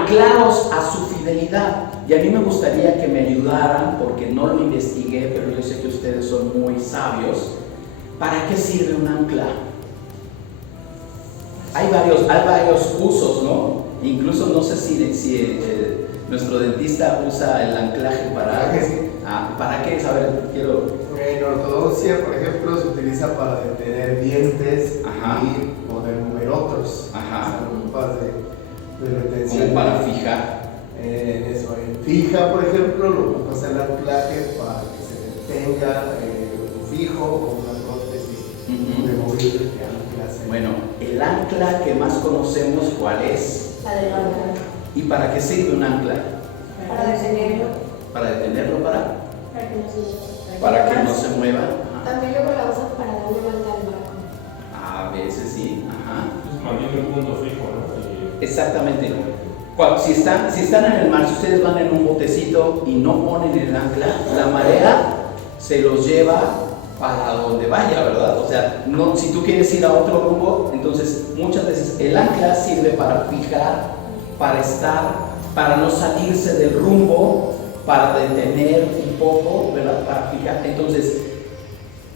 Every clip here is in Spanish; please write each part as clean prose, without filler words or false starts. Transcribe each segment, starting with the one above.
anclados a su fidelidad. Y a mí me gustaría que me ayudaran, porque no lo investigué, pero yo sé que ustedes son muy sabios. ¿Para qué sirve un ancla? Hay varios usos, ¿no? Incluso no sé si nuestro dentista usa el anclaje para... ¿Para qué? A ver, quiero... En ortodoncia, por ejemplo, se utiliza para detener dientes. Ajá. Y poder mover otros. Ajá. O sea, de retención. Como para fijar. Eso, en fija, por ejemplo, lo ocupas el anclaje para que se detenga un fijo o una prótesis removible que ancla. Bueno, el ancla que más conocemos, ¿cuál es? La del ancla. ¿Y para qué sirve un ancla? Para detenerlo. ¿Para detenerlo? Para que no se mueva. Ajá. También luego la usan para darle vuelta al barco. A veces sí, ajá. Es mantiene un punto fijo, ¿no? Exactamente. Si están en el mar, si ustedes van en un botecito y no ponen el ancla, la marea se los lleva para donde vaya, ¿verdad? O sea, no, si tú quieres ir a otro rumbo, entonces muchas veces el ancla sirve para fijar, para estar, para no salirse del rumbo, para detener un poco, ¿verdad? Para fijar. Entonces,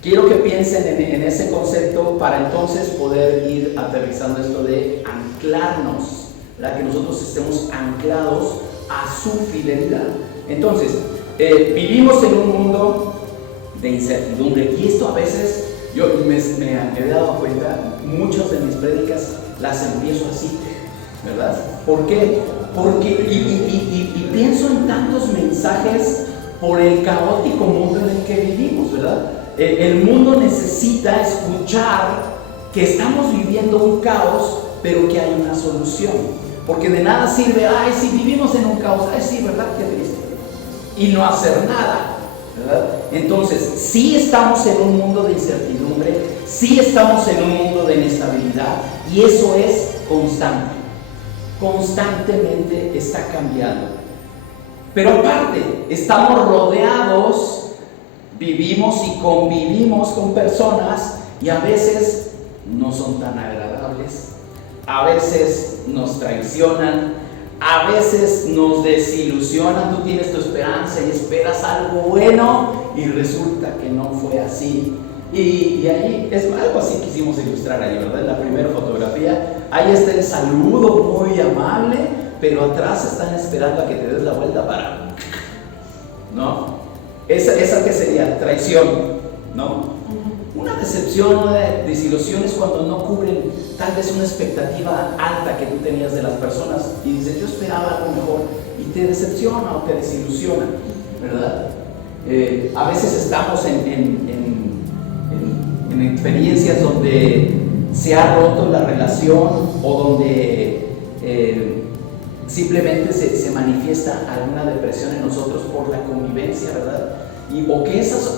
quiero que piensen en ese concepto para entonces poder ir aterrizando esto de anclarnos, ¿verdad? Que nosotros estemos anclados a su fidelidad. Entonces, vivimos en un mundo de incertidumbre y esto a veces, yo me he dado cuenta, muchas de mis prédicas las empiezo así, ¿verdad? ¿Por qué? Porque, y pienso en tantos mensajes por el caótico mundo en el que vivimos, ¿verdad? El mundo necesita escuchar que estamos viviendo un caos, pero que hay una solución. Porque de nada sirve, ay, si vivimos en un caos, ay, sí, ¿verdad? Qué triste. Y no hacer nada, ¿verdad? Entonces, sí estamos en un mundo de incertidumbre, sí estamos en un mundo de inestabilidad, y eso es constante. Constantemente está cambiando. Pero aparte, estamos rodeados, vivimos y convivimos con personas y a veces no son tan agradables, a veces nos traicionan, a veces nos desilusionan. Tú tienes tu esperanza y esperas algo bueno y resulta que no fue así. Y ahí es algo así que quisimos ilustrar ahí, ¿verdad? En la primera fotografía, ahí está el saludo muy amable, pero atrás están esperando a que te des la vuelta para... ¿no? ¿Esa qué sería? Traición, ¿no? Una decepción, una desilusión es cuando no cubren tal vez una expectativa alta que tú tenías de las personas y dices, yo esperaba algo mejor, y te decepciona o te desilusiona, ¿verdad? A veces estamos en experiencias donde se ha roto la relación o donde simplemente se manifiesta alguna depresión en nosotros por la convivencia, ¿verdad? O que esos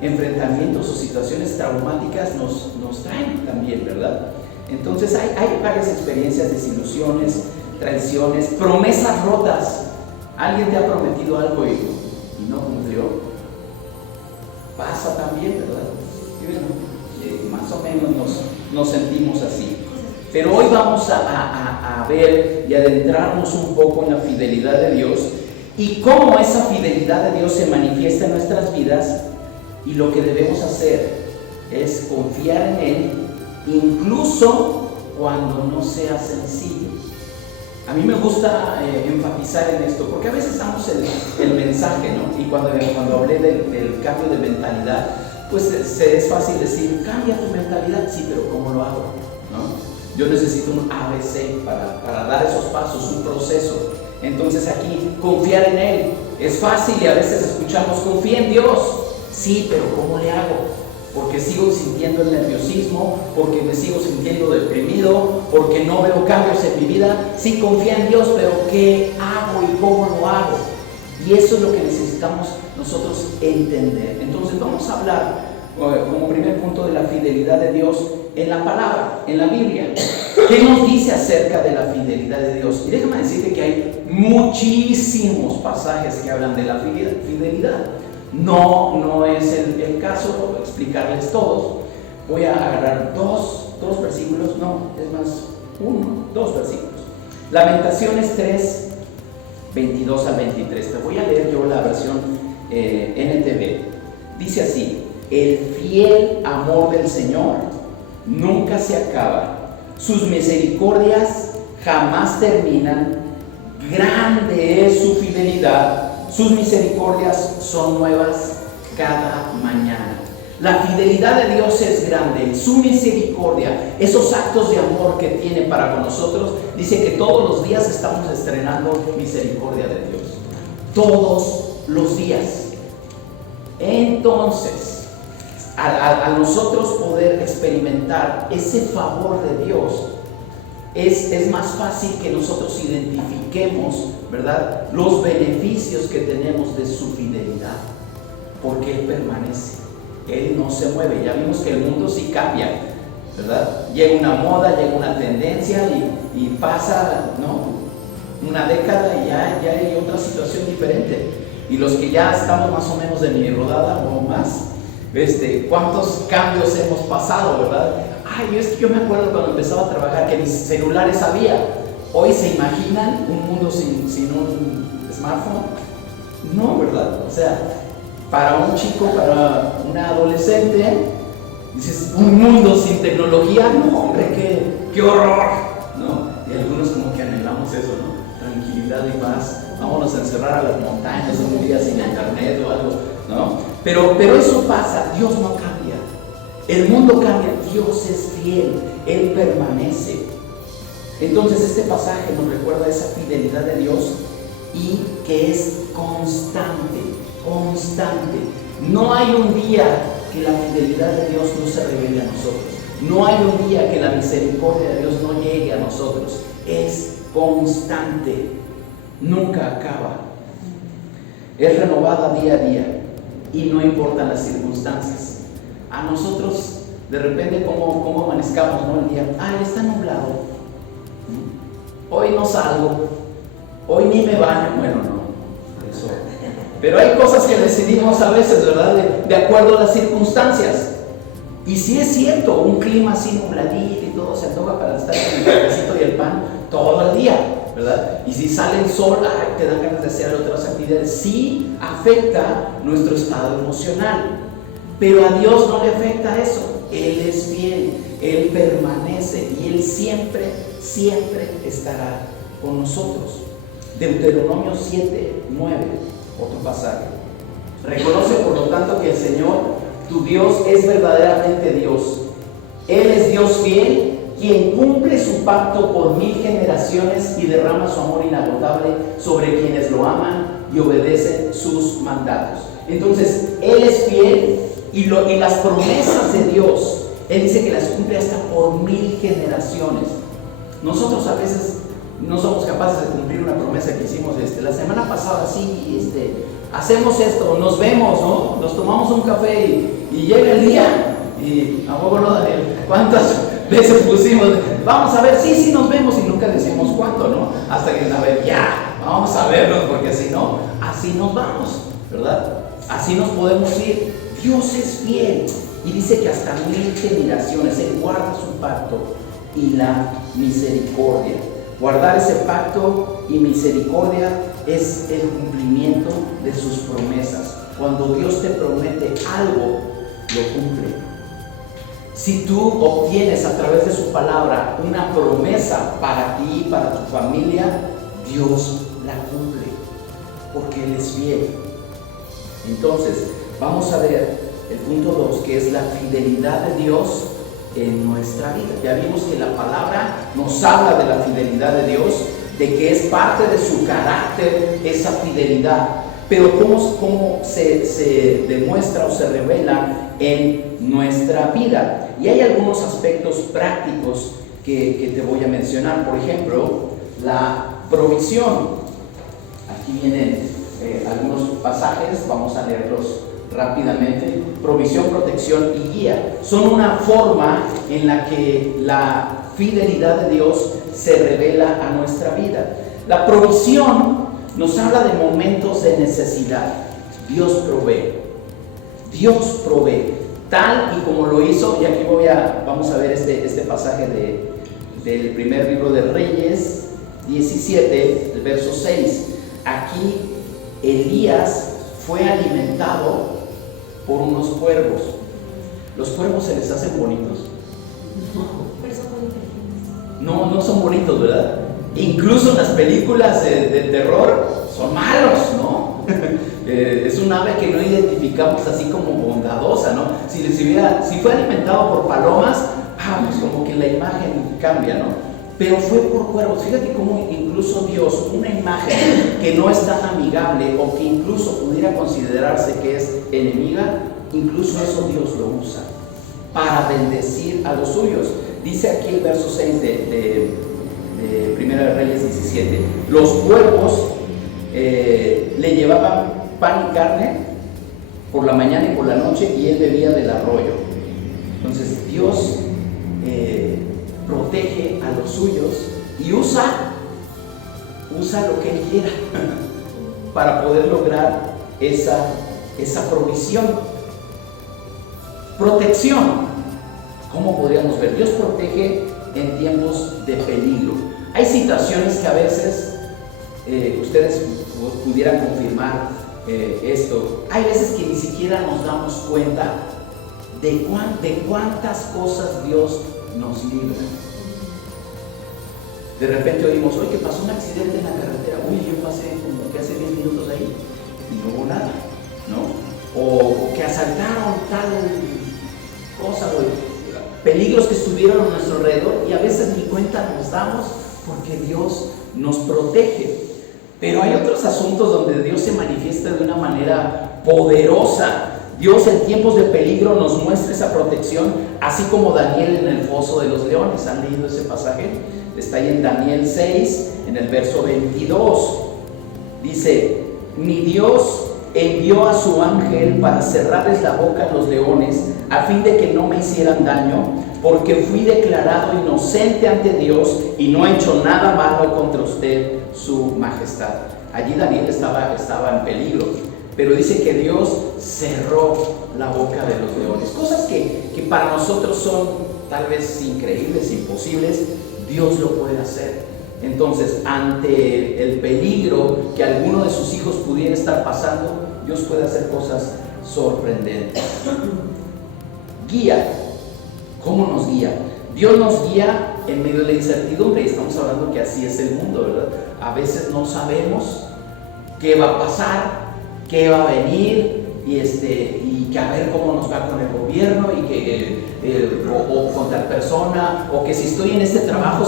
enfrentamientos o situaciones traumáticas nos traen también, ¿verdad? Entonces hay varias experiencias, desilusiones, traiciones, promesas rotas. ¿Alguien te ha prometido algo y no cumplió? Pasa también, ¿verdad? Más o menos nos sentimos así. Pero hoy vamos a ver y adentrarnos un poco en la fidelidad de Dios y cómo esa fidelidad de Dios se manifiesta en nuestras vidas, y lo que debemos hacer es confiar en Él incluso cuando no sea sencillo. A mí me gusta enfatizar en esto, porque a veces damos el mensaje, ¿no? Y cuando hablé del cambio de mentalidad, pues es fácil decir, cambia tu mentalidad, sí, pero ¿cómo lo hago? ¿No? Yo necesito un ABC para dar esos pasos, un proceso. Entonces aquí, confiar en Él es fácil y a veces escuchamos, confía en Dios. Sí, pero ¿cómo le hago? Porque sigo sintiendo el nerviosismo, porque me sigo sintiendo deprimido, porque no veo cambios en mi vida. Sí, confía en Dios, pero ¿qué hago y cómo lo hago? Y eso es lo que necesitamos nosotros entender. Entonces vamos a hablar como primer punto de la fidelidad de Dios en la palabra, en la Biblia. ¿Qué nos dice acerca de la fidelidad de Dios? Y déjame decirte que hay muchísimos pasajes que hablan de la fidelidad. No es el caso explicarles todos. Voy a agarrar dos versículos, no, es más, dos versículos. Lamentaciones 3, 22 al 23. Te voy a leer yo la versión NTV. Dice así: el fiel amor del Señor nunca se acaba, sus misericordias jamás terminan, grande es su fidelidad, sus misericordias son nuevas cada mañana. La fidelidad de Dios es grande, su misericordia, esos actos de amor que tiene para con nosotros, dice que todos los días estamos estrenando misericordia de Dios. Todos los días. Entonces, a nosotros poder experimentar ese favor de Dios, es más fácil que nosotros identifiquemos, ¿verdad?, los beneficios que tenemos de su fidelidad, porque Él permanece, Él no se mueve. Ya vimos que el mundo sí cambia, ¿verdad? Llega una moda, llega una tendencia y pasa, ¿no?, una década y ya hay otra situación diferente. Y los que ya estamos más o menos de mi rodada o más, ¿cuántos cambios hemos pasado, verdad? Ay, es que yo me acuerdo cuando empezaba a trabajar que ni celulares había. Hoy se imaginan un mundo sin un smartphone. No, ¿verdad? O sea, para un chico, para una adolescente, dices, un mundo sin tecnología, no, hombre, qué horror, ¿no? Y algunos como que anhelamos eso, ¿no? Tranquilidad y paz. Vámonos a encerrar a las montañas un día sin internet o algo, ¿no? Pero eso pasa, Dios no cambia. El mundo cambia, Dios es fiel, Él permanece. Entonces este pasaje nos recuerda esa fidelidad de Dios y que es constante. No hay un día que la fidelidad de Dios no se revele a nosotros. No hay un día que la misericordia de Dios no llegue a nosotros. Es constante, nunca acaba. Es renovada día a día y no importan las circunstancias. A nosotros, de repente, como amanezcamos, ¿no?, el día, está nublado, hoy no salgo, hoy ni me baño, bueno, no, eso. Pero hay cosas que decidimos a veces, ¿verdad?, de acuerdo a las circunstancias. Y sí es cierto, un clima así nubladito y todo, se antoja para estar con el cafecito y el pan todo el día, ¿verdad? Y si sale el sol, te dan ganas de hacer otras actividades. Sí afecta nuestro estado emocional. Pero a Dios no le afecta eso. Él es fiel, Él permanece y Él siempre estará con nosotros. Deuteronomio 7, 9, otro pasaje. Reconoce por lo tanto que el Señor, tu Dios, es verdaderamente Dios. Él es Dios fiel, quien cumple su pacto por 1000 generaciones y derrama su amor inagotable sobre quienes lo aman y obedecen sus mandatos. Entonces, Él es fiel. Y las promesas de Dios, Él dice que las cumple hasta por 1000 generaciones. Nosotros a veces no somos capaces de cumplir una promesa que hicimos la semana pasada, sí, hacemos esto, nos vemos, ¿no? Nos tomamos un café y llega el día, y a poco no, Daniel, ¿cuántas veces pusimos? Vamos a ver, sí, nos vemos, y nunca decimos cuánto, ¿no? Hasta que, a ver, ya, vamos a vernos, porque si no, así nos vamos, ¿verdad? Así nos podemos ir. Dios es fiel y dice que hasta 1000 generaciones Él guarda su pacto y la misericordia. Guardar ese pacto y misericordia es el cumplimiento de sus promesas. Cuando Dios te promete algo, lo cumple. Si tú obtienes a través de su palabra una promesa para ti y para tu familia, Dios la cumple, porque Él es fiel. Entonces, vamos a ver el punto 2, que es la fidelidad de Dios en nuestra vida. Ya vimos que la palabra nos habla de la fidelidad de Dios, de que es parte de su carácter esa fidelidad. Pero ¿cómo se demuestra o se revela en nuestra vida? Y hay algunos aspectos prácticos que te voy a mencionar. Por ejemplo, la provisión. Aquí vienen algunos pasajes, vamos a leerlos rápidamente. Provisión, protección y guía son una forma en la que la fidelidad de Dios se revela a nuestra vida. La provisión nos habla de momentos de necesidad. Dios provee tal y como lo hizo. Y aquí vamos a ver este pasaje del primer libro de Reyes, 17, el verso 6. Aquí Elías fue alimentado por unos cuervos. ¿Los cuervos se les hacen bonitos? Pero son muy inteligentes. No son bonitos, ¿verdad? Incluso en las películas de terror son malos, ¿no? Es un ave que no identificamos así como bondadosa, ¿no? Si fue alimentado por palomas, pues como que la imagen cambia, ¿no? Pero fue por cuervos. Fíjate cómo incluso Dios, una imagen que no es tan amigable o que incluso pudiera considerarse que es enemiga, incluso eso Dios lo usa para bendecir a los suyos. Dice aquí el verso 6 de Primera de Reyes 17: los cuervos le llevaban pan y carne por la mañana y por la noche, y él bebía del arroyo. Entonces Dios protege a los suyos y usa lo que él quiera para poder lograr esa provisión. Protección. ¿Cómo podríamos ver? Dios protege en tiempos de peligro. Hay situaciones que a veces ustedes pudieran confirmar esto. Hay veces que ni siquiera nos damos cuenta de cuántas cosas Dios nos libra. De repente oímos, oye, que pasó un accidente en la carretera. Uy, yo pasé como que hace 10 minutos ahí y no hubo nada, ¿no? O que asaltaron tal cosa, peligros que estuvieron a nuestro alrededor, y a veces ni cuenta nos damos porque Dios nos protege. Pero hay otros asuntos donde Dios se manifiesta de una manera poderosa. Dios en tiempos de peligro nos muestra esa protección, así como Daniel en el foso de los leones. ¿Han leído ese pasaje? Está ahí en Daniel 6, en el verso 22. Dice: mi Dios envió a su ángel para cerrarles la boca a los leones, a fin de que no me hicieran daño, porque fui declarado inocente ante Dios y no he hecho nada malo contra usted, su majestad. Allí Daniel estaba en peligro, pero dice que Dios cerró la boca de los leones. Cosas que para nosotros son tal vez increíbles, imposibles, Dios lo puede hacer. Entonces, ante el peligro que alguno de sus hijos pudiera estar pasando, Dios puede hacer cosas sorprendentes. Guía. ¿Cómo nos guía? Dios nos guía en medio de la incertidumbre, y estamos hablando que así es el mundo, ¿verdad? A veces no sabemos qué va a pasar, qué va a venir, y que a ver cómo nos va con el gobierno, y que o con tal persona, o que si estoy en este trabajo,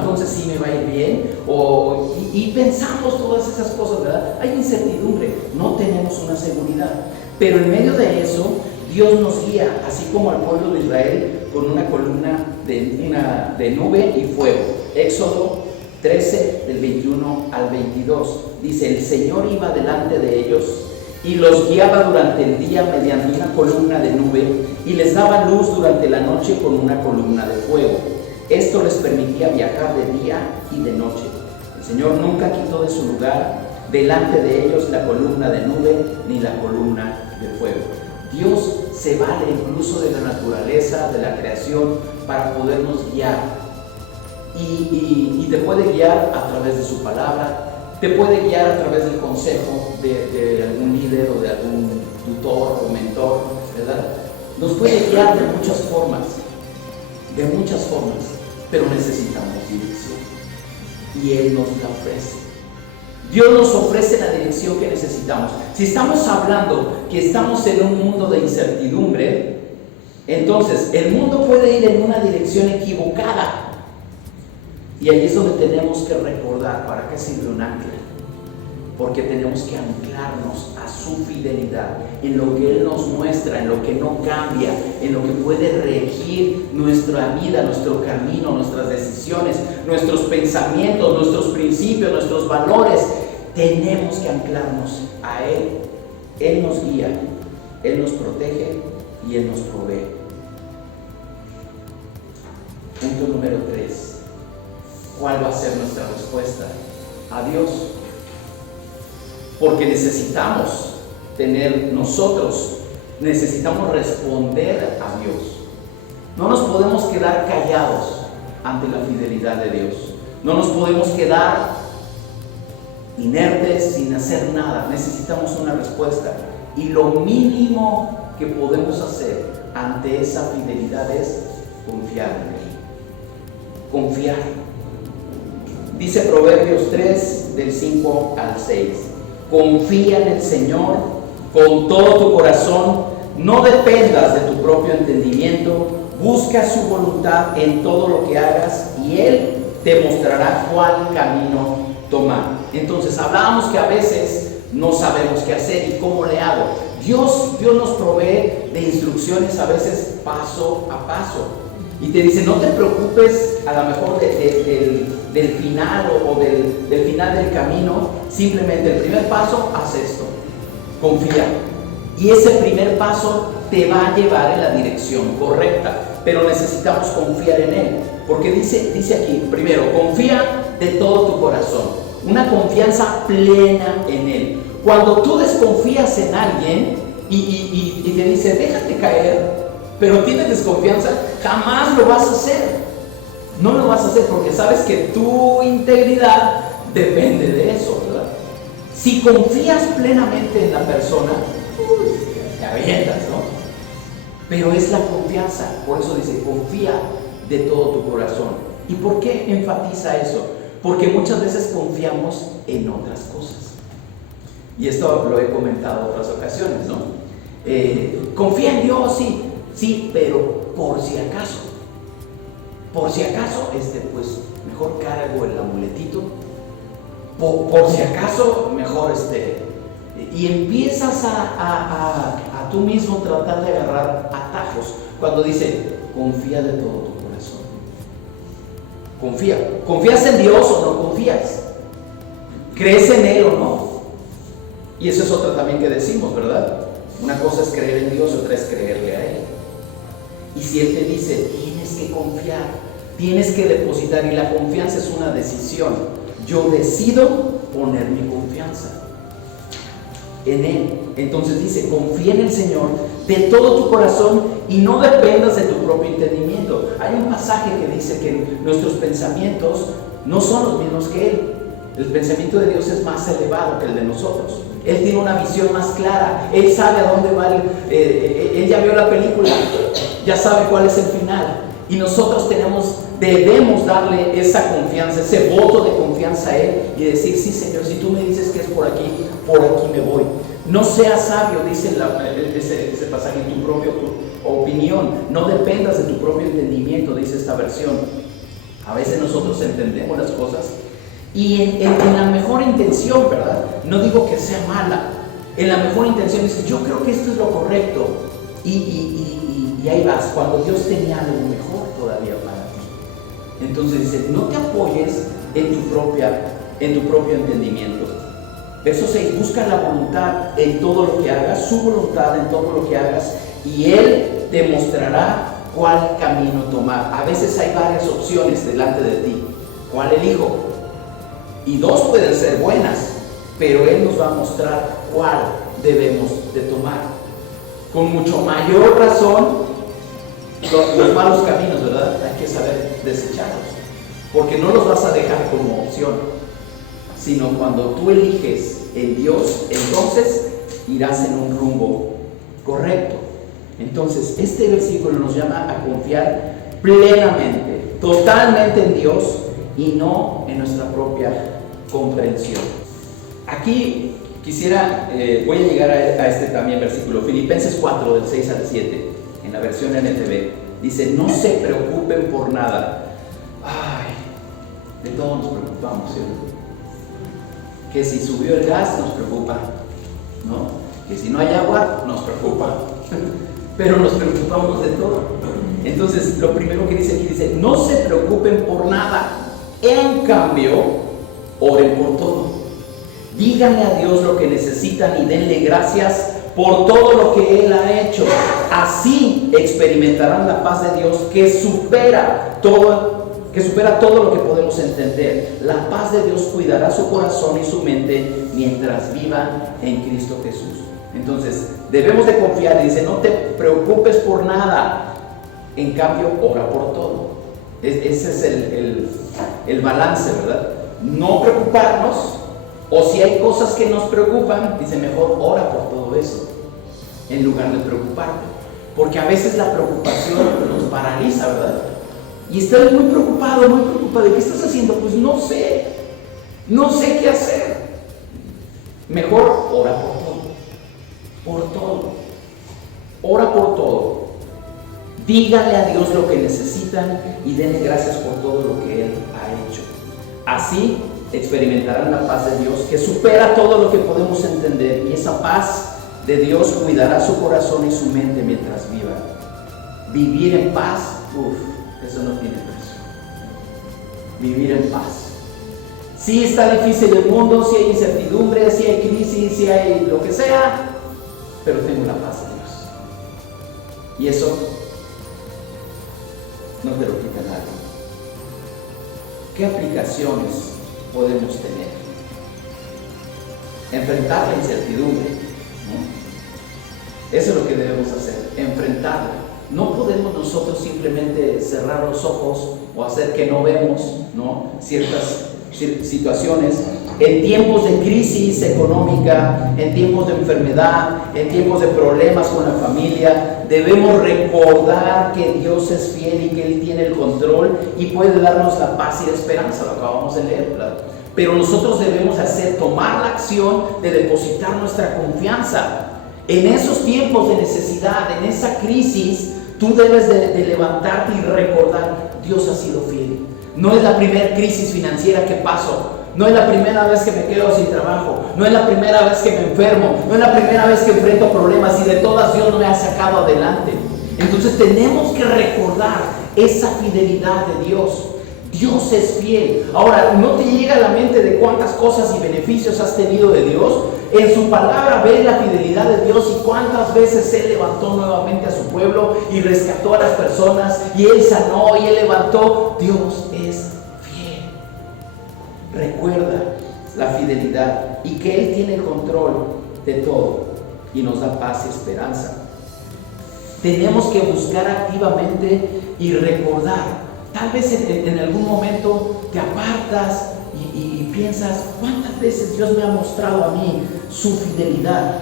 entonces sí me va a ir bien, y pensamos todas esas cosas, ¿verdad? Hay incertidumbre, no tenemos una seguridad, pero en medio de eso Dios nos guía, así como al pueblo de Israel, con una columna de nube y fuego. Éxodo 13, del 21 al 22, dice: el Señor iba delante de ellos y los guiaba durante el día mediante una columna de nube, y les daba luz durante la noche con una columna de fuego. Esto les permitía viajar de día y de noche. El Señor nunca quitó de su lugar delante de ellos la columna de nube ni la columna de fuego. Dios se vale incluso de la naturaleza, de la creación, para podernos guiar. Y te puede guiar a través de su palabra, te puede guiar a través del consejo de algún líder o de algún tutor o mentor, ¿verdad? Nos puede guiar de muchas formas, pero necesitamos dirección, y Él nos la ofrece. Dios nos ofrece la dirección que necesitamos. Si estamos hablando que estamos en un mundo de incertidumbre, entonces el mundo puede ir en una dirección equivocada. Y ahí es donde tenemos que recordar para qué sirve un ancla. Porque tenemos que anclarnos a su fidelidad, en lo que Él nos muestra, en lo que no cambia, en lo que puede regir nuestra vida, nuestro camino, nuestras decisiones, nuestros pensamientos, nuestros principios, nuestros valores. Tenemos que anclarnos a Él. Él nos guía, Él nos protege y Él nos provee. Punto número 3. ¿Cuál va a ser nuestra respuesta? A Dios. Porque necesitamos responder a Dios. No nos podemos quedar callados ante la fidelidad de Dios. No nos podemos quedar inertes sin hacer nada. Necesitamos una respuesta. Y lo mínimo que podemos hacer ante esa fidelidad es confiar en Él. Confiar. Dice Proverbios 3, del 5 al 6. Confía en el Señor con todo tu corazón. No dependas de tu propio entendimiento. Busca su voluntad en todo lo que hagas y Él te mostrará cuál camino tomar. Entonces hablábamos que a veces no sabemos qué hacer y cómo le hago. Dios nos provee de instrucciones a veces paso a paso. Y te dice, no te preocupes a lo mejor del final o del final del camino. Simplemente el primer paso, haz esto. Confía. Y ese primer paso te va a llevar en la dirección correcta. Pero necesitamos confiar en Él. Porque dice aquí, primero, confía de todo tu corazón. Una confianza plena en Él. Cuando tú desconfías en alguien y te dice, déjate caer, pero tienes desconfianza, jamás lo vas a hacer. No lo vas a hacer porque sabes que tu integridad depende de eso, ¿verdad? Si confías plenamente en la persona, te avientas, ¿no? Pero es la confianza. Por eso dice, confía de todo tu corazón. ¿Y por qué enfatiza eso? Porque muchas veces confiamos en otras cosas. Y esto lo he comentado en otras ocasiones, ¿no? Confía en Dios, sí, pero por si acaso, pues mejor cargo el amuletito, por si acaso, mejor y empiezas a tú mismo tratar de agarrar atajos, cuando dice, confía de todo tu corazón. ¿Confías en Dios o no confías? ¿Crees en Él o no? Y eso es otra también que decimos, ¿verdad? Una cosa es creer en Dios, otra es creerle a Él. Y si Él te dice, tienes que confiar, tienes que depositar, y la confianza es una decisión. Yo decido poner mi confianza en Él. Entonces dice, confía en el Señor de todo tu corazón y no dependas de tu propio entendimiento. Hay un pasaje que dice que nuestros pensamientos no son los mismos que Él. El pensamiento de Dios es más elevado que el de nosotros. Él tiene una visión más clara. Él sabe a dónde va. Él ya vio la película, ya sabe cuál es el final. Y nosotros debemos darle esa confianza, ese voto de confianza a Él y decir, sí, Señor, si tú me dices que es por aquí me voy. No seas sabio, dice ese pasaje, en tu propia opinión. No dependas de tu propio entendimiento, dice esta versión. A veces nosotros entendemos las cosas y en la mejor intención, ¿verdad? No digo que sea mala. En la mejor intención dices, yo creo que esto es lo correcto. Y ahí vas, cuando Dios tenía algo mejor todavía para ti. Entonces dice, no te apoyes en tu propio entendimiento. Verso 6, busca la voluntad en todo lo que hagas, su voluntad en todo lo que hagas, y Él te mostrará cuál camino tomar. A veces hay varias opciones delante de ti. ¿Cuál elijo? Y dos pueden ser buenas, pero Él nos va a mostrar cuál debemos de tomar. Con mucho mayor razón, los malos caminos, ¿verdad? Hay que saber desecharlos, porque no los vas a dejar como opción, sino cuando tú eliges en Dios, entonces irás en un rumbo correcto. Entonces, este versículo nos llama a confiar plenamente, totalmente en Dios y no en nuestra propia comprensión. Aquí voy a llegar a este también versículo, Filipenses 4, del 6 al 7, en la versión NTV, dice, no se preocupen por nada. Ay, de todo nos preocupamos, ¿cierto? Que si subió el gas nos preocupa, ¿no? Que si no hay agua nos preocupa, pero nos preocupamos de todo. Entonces, lo primero que dice aquí, dice, no se preocupen por nada, en cambio, oren por todo. Díganle a Dios lo que necesitan y denle gracias por todo lo que Él ha hecho. Así experimentarán la paz de Dios que supera todo lo que podemos entender. La paz de Dios cuidará su corazón y su mente mientras vivan en Cristo Jesús. Entonces, debemos de confiar. Dice, no te preocupes por nada. En cambio, ora por todo. Ese es el balance, ¿verdad? No preocuparnos, o si hay cosas que nos preocupan, dice mejor ora por todo eso, en lugar de preocuparte. Porque a veces la preocupación nos paraliza, ¿verdad? Y estás muy preocupado, muy preocupado. ¿Y qué estás haciendo? Pues no sé qué hacer. Mejor ora por todo. Ora por todo. Díganle a Dios lo que necesitan y denle gracias por todo lo que Él ha hecho. Así experimentarán la paz de Dios que supera todo lo que podemos entender, y esa paz de Dios cuidará su corazón y su mente mientras vivan. Vivir en paz, eso no tiene precio. Vivir en paz. Sí está difícil el mundo, sí hay incertidumbre, sí hay crisis, sí hay lo que sea, pero tengo la paz de Dios. Y eso no te lo quita nadie. ¿Qué aplicaciones podemos tener? Enfrentar la incertidumbre, ¿no? Eso es lo que debemos hacer, enfrentarla. No podemos nosotros simplemente cerrar los ojos o hacer que no vemos, ¿no?, ciertas situaciones. En tiempos de crisis económica, en tiempos de enfermedad, en tiempos de problemas con la familia, debemos recordar que Dios es fiel y que Él tiene el control y puede darnos la paz y la esperanza, lo acabamos de leer, ¿verdad? Pero nosotros debemos tomar la acción de depositar nuestra confianza. En esos tiempos de necesidad, en esa crisis, tú debes de levantarte y recordar: Dios ha sido fiel. No es la primera crisis financiera que paso, no es la primera vez que me quedo sin trabajo, no es la primera vez que me enfermo, no es la primera vez que enfrento problemas, y de todas Dios me ha sacado adelante. Entonces tenemos que recordar esa fidelidad de Dios. Dios es fiel. Ahora, ¿no te llega a la mente de cuántas cosas y beneficios has tenido de Dios? En su palabra ves la fidelidad de Dios y cuántas veces Él levantó nuevamente a su pueblo y rescató a las personas, y Él sanó y Él levantó. Dios es fiel. Recuerda la fidelidad y que Él tiene el control de todo y nos da paz y esperanza. Tenemos que buscar activamente y recordar. Tal vez en algún momento te apartas y piensas: ¿cuántas veces Dios me ha mostrado a mí su fidelidad?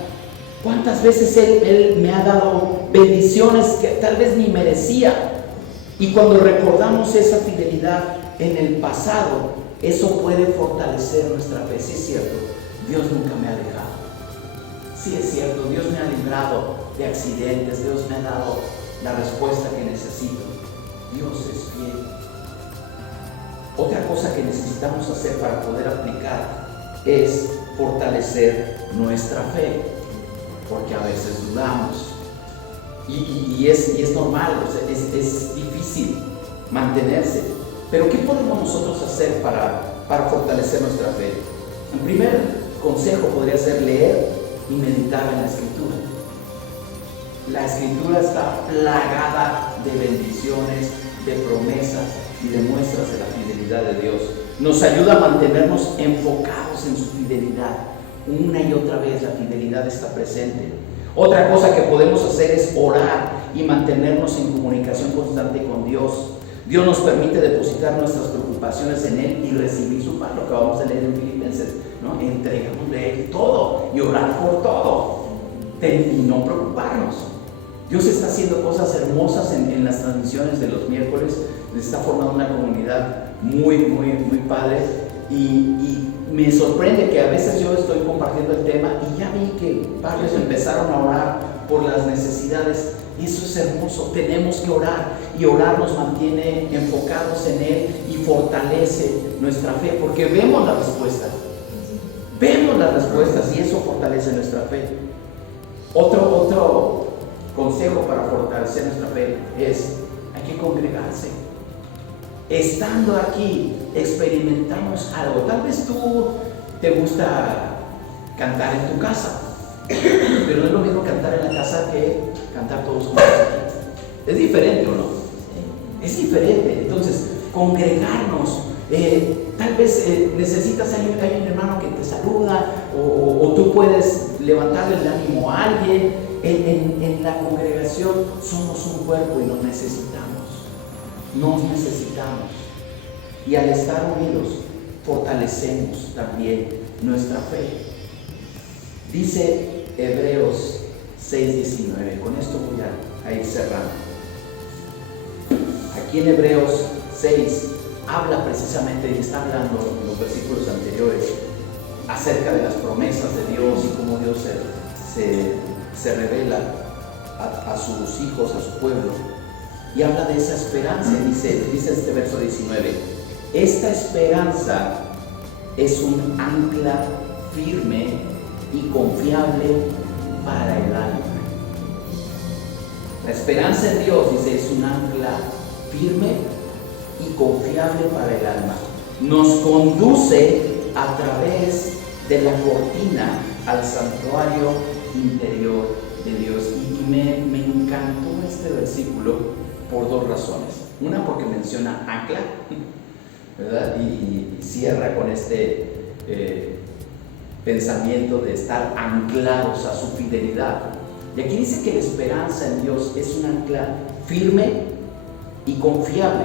¿Cuántas veces Él me ha dado bendiciones que tal vez ni merecía? Y cuando recordamos esa fidelidad en el pasado, eso puede fortalecer nuestra fe. Sí es cierto, Dios nunca me ha dejado. Sí es cierto, Dios me ha librado de accidentes, Dios me ha dado la respuesta que necesito. Dios es fiel. Otra cosa que necesitamos hacer para poder aplicar es fortalecer nuestra fe, porque a veces dudamos y es normal, o sea, es difícil mantenerse. Pero ¿qué podemos nosotros hacer para fortalecer nuestra fe? El primer consejo podría ser leer y meditar en la Escritura. La Escritura está plagada de bendiciones, de promesas y de muestras de la fidelidad de Dios. Nos ayuda a mantenernos enfocados en su fidelidad. Una y otra vez la fidelidad está presente. Otra cosa que podemos hacer es orar y mantenernos en comunicación constante con Dios. Dios nos permite depositar nuestras preocupaciones en Él y recibir su paz, lo que vamos a leer en Filipenses, ¿no? Entregámosle todo y orar por todo y no preocuparnos. Dios está haciendo cosas hermosas en las transmisiones de los miércoles. Está formando una comunidad muy padre, y me sorprende que a veces yo estoy compartiendo el tema y ya vi que varios empezaron a orar por las necesidades. Eso es hermoso. Tenemos que orar, y orar nos mantiene enfocados en Él y fortalece nuestra fe, porque vemos las respuestas y eso fortalece nuestra fe. Otro consejo para fortalecer nuestra fe es: hay que congregarse. Estando aquí experimentamos algo. Tal vez tú te gusta cantar en tu casa, pero no es lo mismo cantar en la casa que cantar todos juntos aquí. Es diferente, ¿o no? Es diferente. Entonces, congregarnos. Tal vez necesitas, hay un hermano que te saluda, o tú puedes levantarle el ánimo a alguien. En la congregación somos un cuerpo y nos necesitamos. Y al estar unidos, fortalecemos también nuestra fe. Dice Hebreos 6:19, con esto voy a ir cerrando. Aquí en Hebreos 6 habla precisamente, y está hablando en los versículos anteriores, acerca de las promesas de Dios y cómo Dios se revela a sus hijos, a su pueblo. Y habla de esa esperanza, dice este verso 19, esta esperanza es un ancla firme y confiable para el alma. La esperanza en Dios, dice, es un ancla firme y confiable para el alma. Nos conduce a través de la cortina al santuario interior de Dios. Y me encantó este versículo por dos razones. Una, porque menciona ancla, ¿verdad? Y cierra con este pensamiento de estar anclados a su fidelidad. Y aquí dice que la esperanza en Dios es un ancla firme y confiable.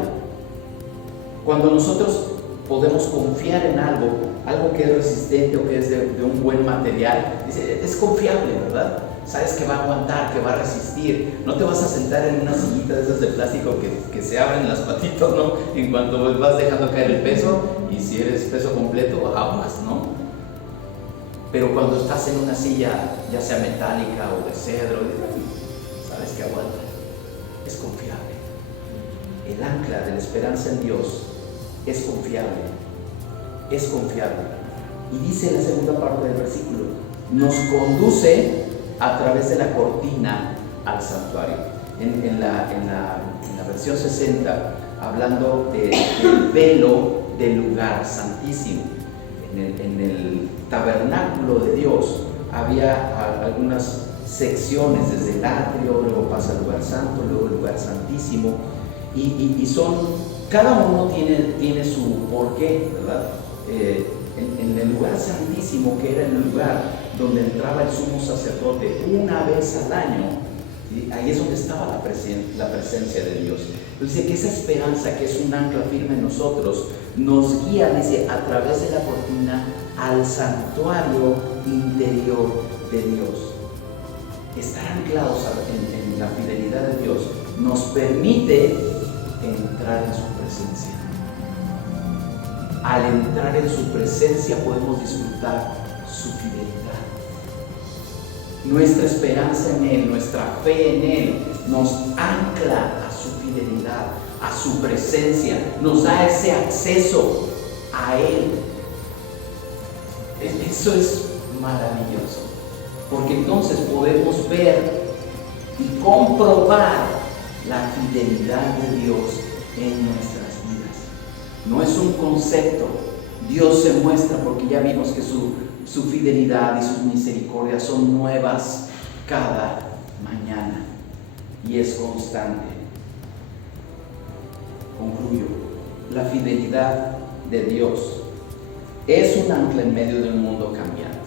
Cuando nosotros podemos confiar en algo que es resistente o que es de un buen material, dice, es confiable, ¿verdad? Sabes que va a aguantar, que va a resistir. No te vas a sentar en una sillita de esas de plástico que se abren las patitas, ¿no? En cuanto vas dejando caer el peso, y si eres peso completo, aguas, ¿no? Pero cuando estás en una silla, ya sea metálica o de cedro, sabes que aguanta. Es confiable. El ancla de la esperanza en Dios es confiable. Es confiable. Y dice la segunda parte del versículo, nos conduce a través de la cortina al santuario. En la versión 60, hablando del velo del lugar santísimo. En el tabernáculo de Dios había algunas secciones, desde el atrio, luego pasa al lugar santo, luego el lugar santísimo, y cada uno tiene su porqué, ¿verdad? En el lugar santísimo, que era el lugar donde entraba el sumo sacerdote una vez al año, ¿sí? Ahí es donde estaba la presencia de Dios. Entonces dice que esa esperanza, que es un ancla firme en nosotros, nos guía, dice, a través de la cortina al santuario interior de Dios. Estar anclados en la fidelidad de Dios nos permite entrar en su presencia. Al entrar en su presencia podemos disfrutar su fidelidad. Nuestra esperanza en Él, nuestra fe en Él, nos ancla a su fidelidad, a su presencia, nos da ese acceso a Él. Eso es maravilloso, porque entonces podemos ver y comprobar la fidelidad de Dios en nuestras vidas. No es un concepto. Dios se muestra, porque ya vimos que su fidelidad y sus misericordias son nuevas cada mañana, y es constante. Concluyo. La fidelidad de Dios es un ancla en medio de un mundo cambiante.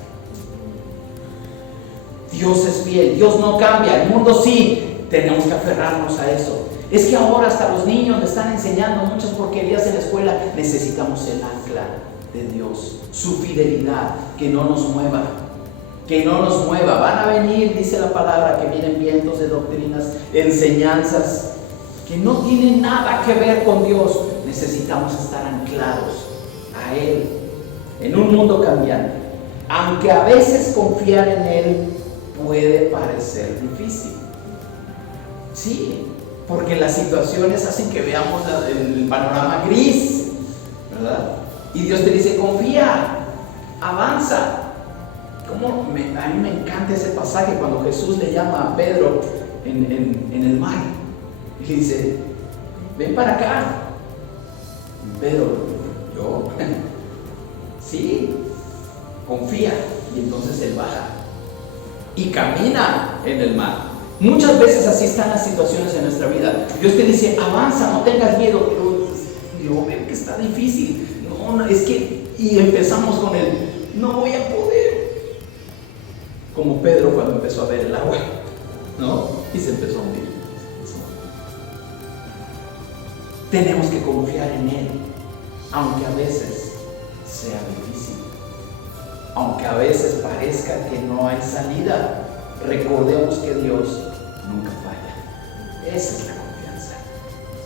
Dios es fiel, Dios no cambia, el mundo sí. Tenemos que aferrarnos a eso. Es que ahora hasta los niños le están enseñando muchas porquerías en la escuela. Necesitamos el ancla de Dios, su fidelidad, que no nos mueva. Que no nos mueva. Van a venir, dice la palabra, que vienen vientos de doctrinas, enseñanzas que no tienen nada que ver con Dios. Necesitamos estar anclados a Él en un mundo cambiante. Aunque a veces confiar en Él puede parecer difícil. Sí, porque las situaciones hacen que veamos el panorama gris, ¿verdad? Y Dios te dice, confía, avanza. A mí me encanta ese pasaje cuando Jesús le llama a Pedro en el mar y le dice, ven para acá. Y Pedro, ¿yo? Sí, confía. Y entonces él baja y camina en el mar. Muchas veces así están las situaciones en nuestra vida. Dios te dice, avanza, no tengas miedo. Pero yo veo que está difícil. No, es que, y empezamos con el, no voy a poder. Como Pedro cuando empezó a ver el agua, ¿no? Y se empezó a hundir. Tenemos que confiar en Él. aunque a veces sea difícil, aunque a veces parezca que no hay salida. Recordemos que Dios nunca falla. Esa es la confianza.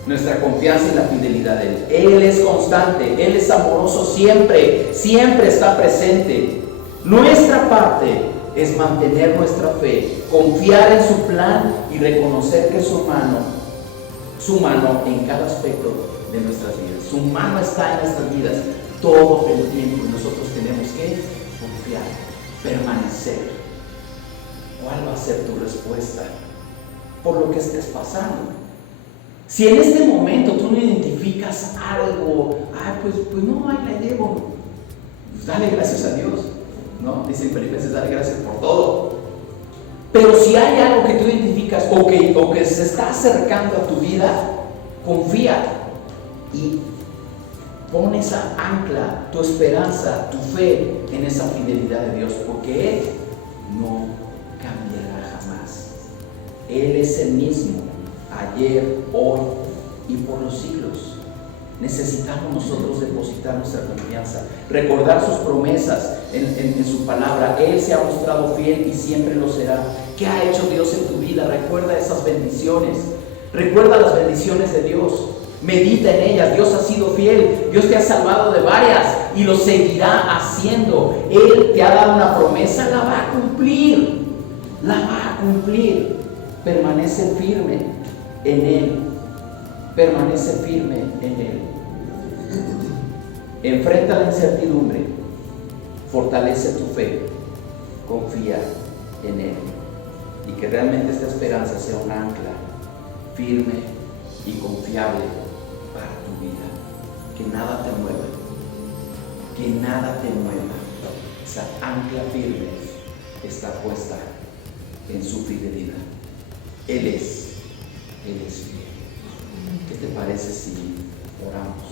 Nuestra confianza y la fidelidad de Él. Él es constante, Él es amoroso siempre, siempre está presente. Nuestra parte es mantener nuestra fe, confiar en su plan y reconocer que su mano en cada aspecto de nuestras vidas. Su mano está en nuestras vidas todo el tiempo y nosotros tenemos que confiar, permanecer. ¿Cuál va a ser tu respuesta por lo que estés pasando? Si en este momento tú no identificas algo, pues no, ahí la llevo, pues dale gracias a Dios, ¿no? Dice en Filipenses, dale gracias por todo. Pero si hay algo que tú identificas o que se está acercando a tu vida, confía y pon esa ancla, tu esperanza, tu fe en esa fidelidad de Dios, porque Él no cambiará jamás. Él es el mismo, ayer, hoy y por los siglos. Necesitamos nosotros depositar nuestra confianza, recordar sus promesas en su palabra. Él se ha mostrado fiel y siempre lo será. ¿Qué ha hecho Dios en tu vida? Recuerda esas bendiciones. Recuerda las bendiciones de Dios. Medita en ellas. Dios ha sido fiel. Dios te ha salvado de varias y lo seguirá haciendo. Él te ha dado una promesa, la va a cumplir. La va a cumplir. Permanece firme en Él. Permanece firme en Él. Enfrenta la incertidumbre. Fortalece tu fe. Confía en Él. Y que realmente esta esperanza sea un ancla firme y confiable para tu vida. Que nada te mueva. Que nada te mueva. Esa ancla firme está puesta en su fidelidad. Él es fiel. ¿Qué te parece si oramos?